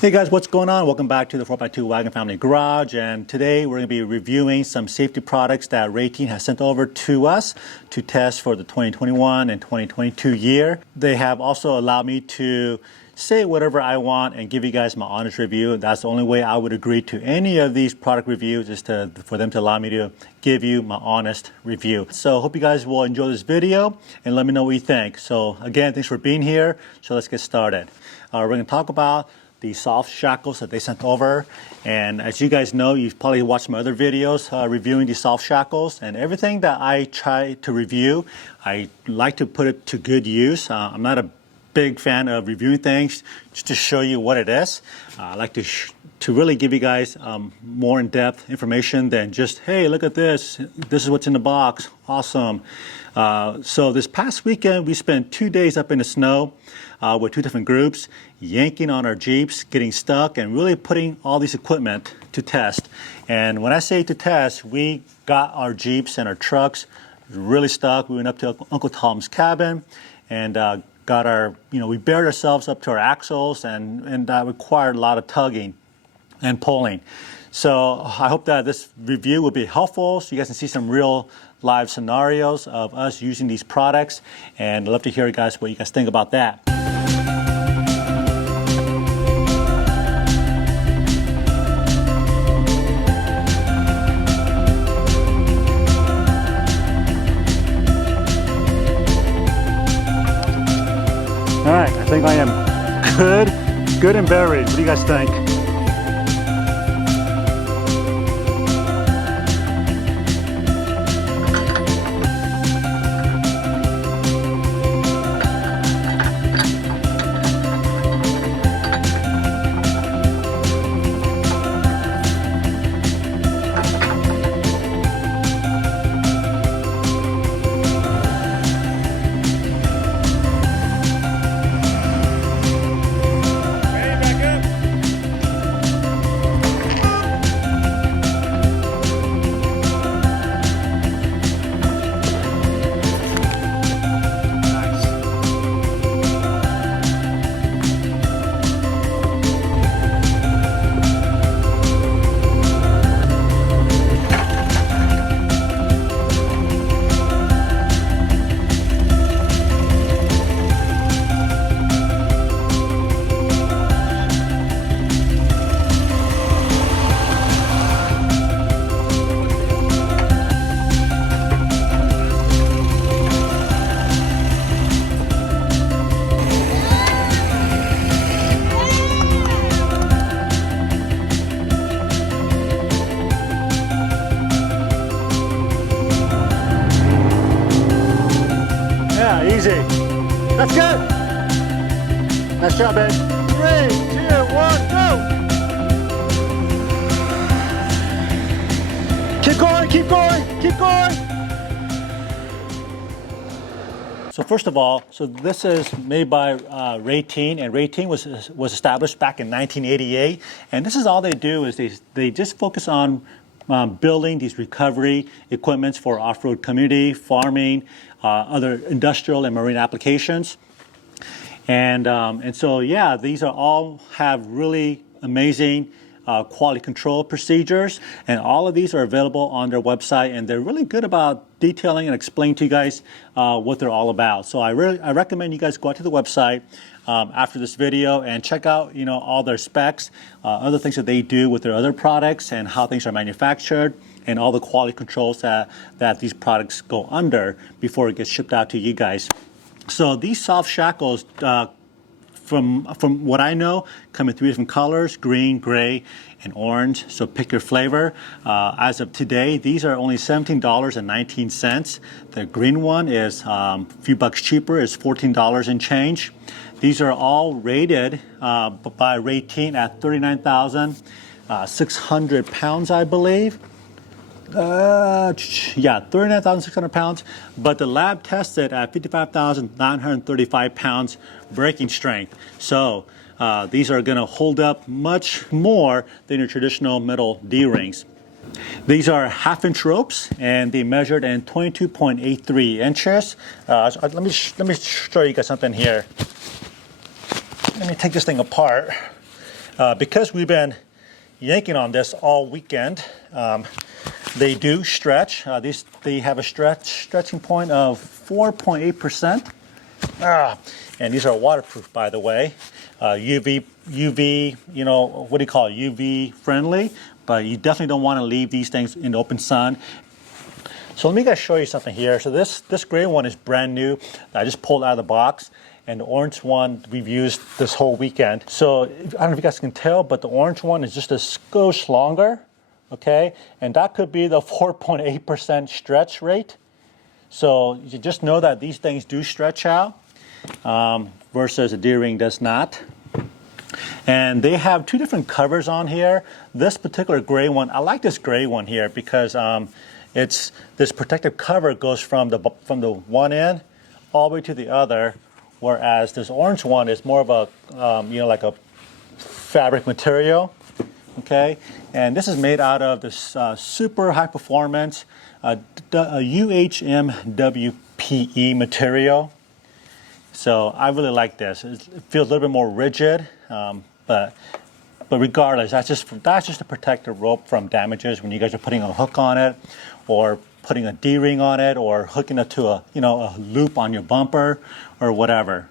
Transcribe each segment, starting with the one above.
Hey guys, what's going on? Welcome back to the 4x2 Wagon Family Garage, and today we're going to be reviewing some safety products that RAYTEEN has sent over to us to test for the 2021 and 2022 year. They have also allowed me to say whatever I want and give you guys my honest review. That's the only way I would agree to any of these product reviews, is for them to allow me to give you my honest review. So hope you guys will enjoy this video and let me know what you think. So again, thanks for being here. So let's get started. We're going to talk about the soft shackles that they sent over, and as you guys know, you've probably watched my other videos reviewing these soft shackles, and everything that I try to review, I like to put it to good use. I'm not a big fan of reviewing things just to show you what it is. I like to really give you guys more in-depth information than just, hey, look at this is what's in the box, awesome. So this past weekend we spent 2 days up in the snow with two different groups, yanking on our Jeeps, getting stuck, and really putting all this equipment to test. And when I say to test, we got our Jeeps and our trucks really stuck. We went up to Uncle Tom's cabin and got our, we buried ourselves up to our axles, and that required a lot of tugging and pulling. So I hope that this review will be helpful so you guys can see some real live scenarios of us using these products, and I'd love to hear guys what you guys think about that. All right, I think I am good and buried. What do you guys think? Easy. That's good. Nice job, babe. 3, 2, 1, go. Keep going, keep going, keep going. So first of all, this is made by RAYTEEN, and RAYTEEN was established back in 1988. And this is all they do is they just focus on building these recovery equipments for off-road community, farming, other industrial and marine applications. And so, yeah, these are all have really amazing quality control procedures, and all of these are available on their website, and they're really good about detailing and explaining to you guys what they're all about. So I recommend you guys go out to the website after this video and check out all their specs, other things that they do with their other products, and how things are manufactured, and all the quality controls that these products go under before it gets shipped out to you guys. So these soft shackles, from what I know, come in 3 different colors: green, gray, and orange. So pick your flavor. As of today, these are only $17.19. The green one is a few bucks cheaper, is $14 and change. These are all rated by RAYTEEN at 39,600 pounds, I believe. Yeah, 39,600 pounds, but the lab tested at 55,935 pounds braking strength. So these are going to hold up much more than your traditional metal D-rings. These are 1/2-inch ropes, and they measured in 22.83 inches. Let me show you guys something here. Let me take this thing apart. Because we've been yanking on this all weekend, they do stretch. They have a stretching point of 4.8%. And these are waterproof, by the way. UV, you know, what do you call it? UV friendly, but you definitely don't want to leave these things in the open sun. So let me guys show you something here. So this gray one is brand new. I just pulled out of the box. And the orange one we've used this whole weekend. So I don't know if you guys can tell, but the orange one is just a skosh longer, okay? And that could be the 4.8% stretch rate. So you just know that these things do stretch out versus a D-ring does not. And they have two different covers on here. This particular gray one, I like this gray one here because it's this protective cover goes from the one end all the way to the other. Whereas this orange one is more of a, you know, like a fabric material, okay? And this is made out of this super high performance UHMWPE material. So I really like this. It feels a little bit more rigid, but regardless, that's just to protect the rope from damages when you guys are putting a hook on it, or putting a D-ring on it, or hooking it to a loop on your bumper or whatever.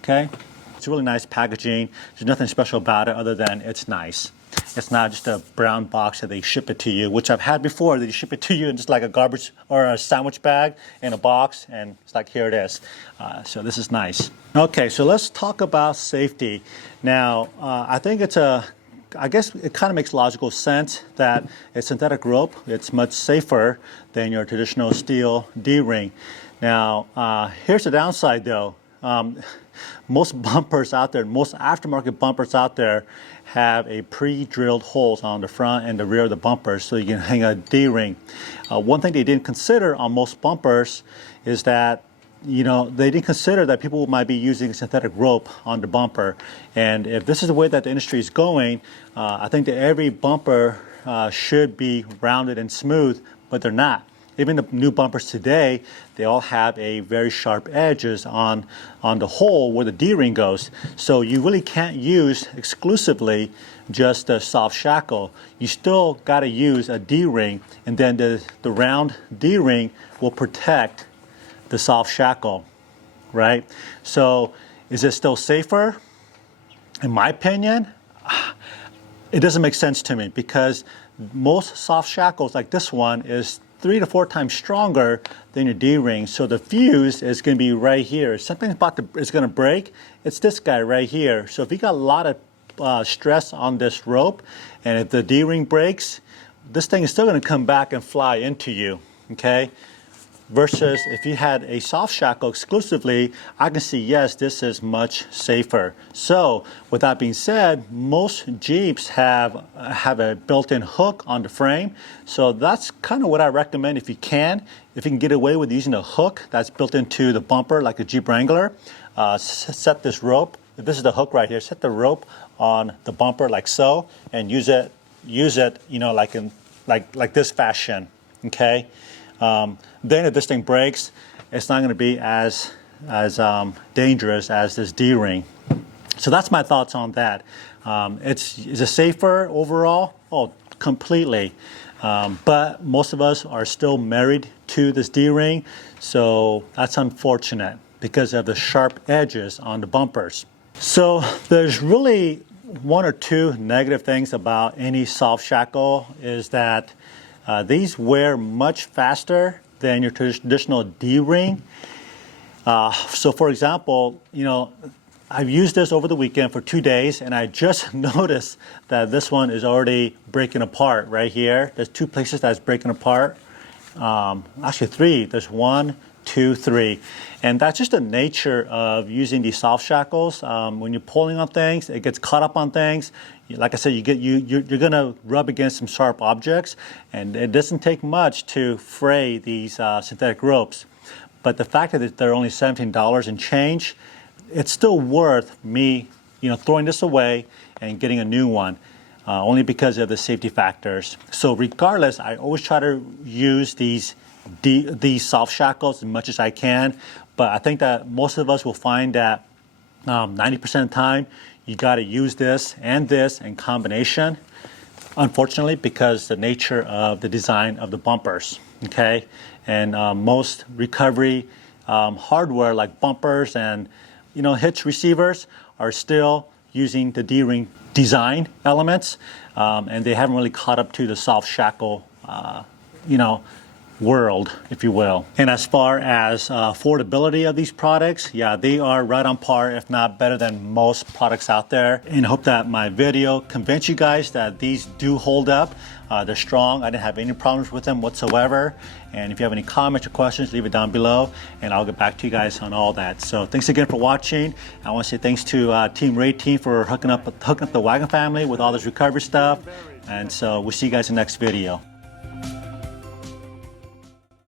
Okay, it's really nice packaging. There's nothing special about it other than it's nice. It's not just a brown box that they ship it to you, which I've had before. They ship it to you in just like a garbage or a sandwich bag in a box, and it's like, here it is. So this is nice. Okay, so let's talk about safety. Now, I think I guess it kind of makes logical sense that a synthetic rope, it's much safer than your traditional steel D-ring. Now, here's the downside though. Most bumpers out there, most aftermarket bumpers out there have a pre-drilled holes on the front and the rear of the bumper so you can hang a D-ring. One thing they didn't consider on most bumpers is that they didn't consider that people might be using synthetic rope on the bumper. And if this is the way that the industry is going, I think that every bumper should be rounded and smooth, but they're not. Even the new bumpers today, they all have a very sharp edges on the hole where the D-ring goes. So you really can't use exclusively just a soft shackle. You still got to use a D-ring, and then the round D-ring will protect the soft shackle, right? So is it still safer? In my opinion, it doesn't make sense to me, because most soft shackles like this one is 3 to 4 times stronger than your D-ring. So the fuse is going to be right here. Something's is going to break. It's this guy right here. So if you got a lot of stress on this rope, and if the D-ring breaks, this thing is still going to come back and fly into you, okay? Versus if you had a soft shackle exclusively, I can see, yes, this is much safer. So with that being said, most Jeeps have a built-in hook on the frame. So that's kind of what I recommend if you can. If you can get away with using a hook that's built into the bumper like a Jeep Wrangler, set this rope. If this is the hook right here, set the rope on the bumper like so, and use it, like this fashion, okay? Then if this thing breaks, it's not going to be as dangerous as this D-ring. So that's my thoughts on that. Is it safer overall? Oh, completely. But most of us are still married to this D-ring, so that's unfortunate because of the sharp edges on the bumpers. So there's really 1 or 2 negative things about any soft shackle, is that these wear much faster than your traditional D-ring. So for example, I've used this over the weekend for 2 days, and I just noticed that this one is already breaking apart right here. There's 2 places that's breaking apart. Actually 3. There's 1, 2, 3. And that's just the nature of using these soft shackles. When you're pulling on things, it gets caught up on things. Like I said, you're going to rub against some sharp objects, and it doesn't take much to fray these synthetic ropes. But the fact that they're only $17 and change, it's still worth me, throwing this away and getting a new one, only because of the safety factors. So regardless, I always try to use these soft shackles as much as I can. But I think that most of us will find that 90% of the time, you got to use this in combination, unfortunately, because the nature of the design of the bumpers, okay? And most recovery hardware like bumpers and, hitch receivers are still using the D-ring design elements, and they haven't really caught up to the soft shackle, world, if you will. And as far as affordability of these products, yeah, they are right on par, if not better than most products out there. And I hope that my video convinced you guys that these do hold up. They're strong. I didn't have any problems with them whatsoever. And if you have any comments or questions, leave it down below and I'll get back to you guys on all that. So thanks again for watching. I want to say thanks to Team RAYTEEN for hooking up the wagon family with all this recovery stuff. And so we'll see you guys in the next video.